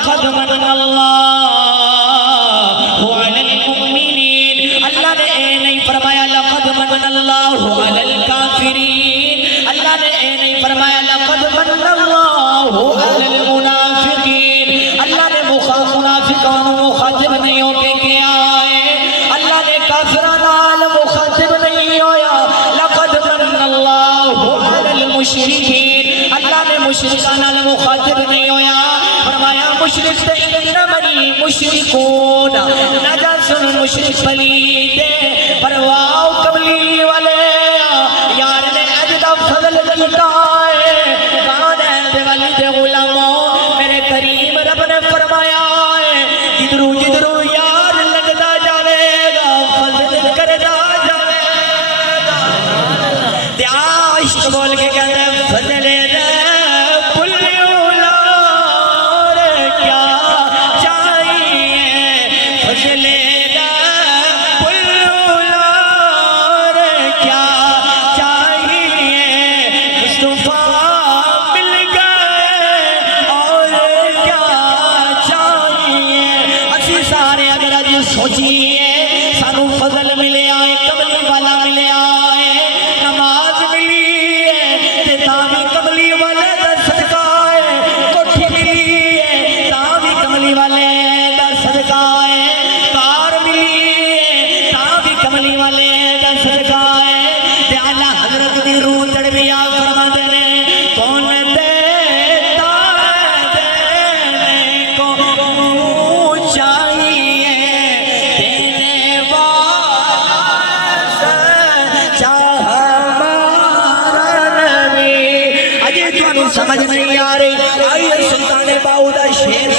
لقد من اللہ علی المؤمنین، اللہ نے اے نہیں فرمایا لقد من اللہ علی الکافرین، اللہ نے اے نہیں فرمایا لقد من اللہ علی المنافقین، اللہ نے منافقان مخاطب نہیں ہو کے کیا ہے، اللہ نے کافران مخاطب نہیں ہویا، لقد من اللہ علی المشرکین، اللہ نے مشرکان مخاطب نہیں ہویا، فرمایا مشرک انما المشرکون نجس، مشرک پلید پرواہ قبلی والے یار نے اجدہ فضل دیتا ہے، کان ہے بے والد غلاموں، میرے کریم رب نے فرمایا ہے جدرو جدرو یار لگتا جاوے گا فضل کرتا جاوے گا، تے عاشق بول کے کہتے ہیں فضل سوچیے سانو فضل ملے آئے، کملی والا ملے آئے، نماز ملی ہے تے تاوی کملی والے دا صدقہ ہے، کوٹھی ملی ہے تاوی کملی والے دا صدقہ ہے، کار ملی ہے تاوی کملی والے دا صدقہ ہے، تے اعلیٰ حضرت دی روح تڑویا فرما دینے کون دیتا دینے کو چاہیے، سمجھ نہیں آ رہی، آئیے سلطان باؤ دا شیر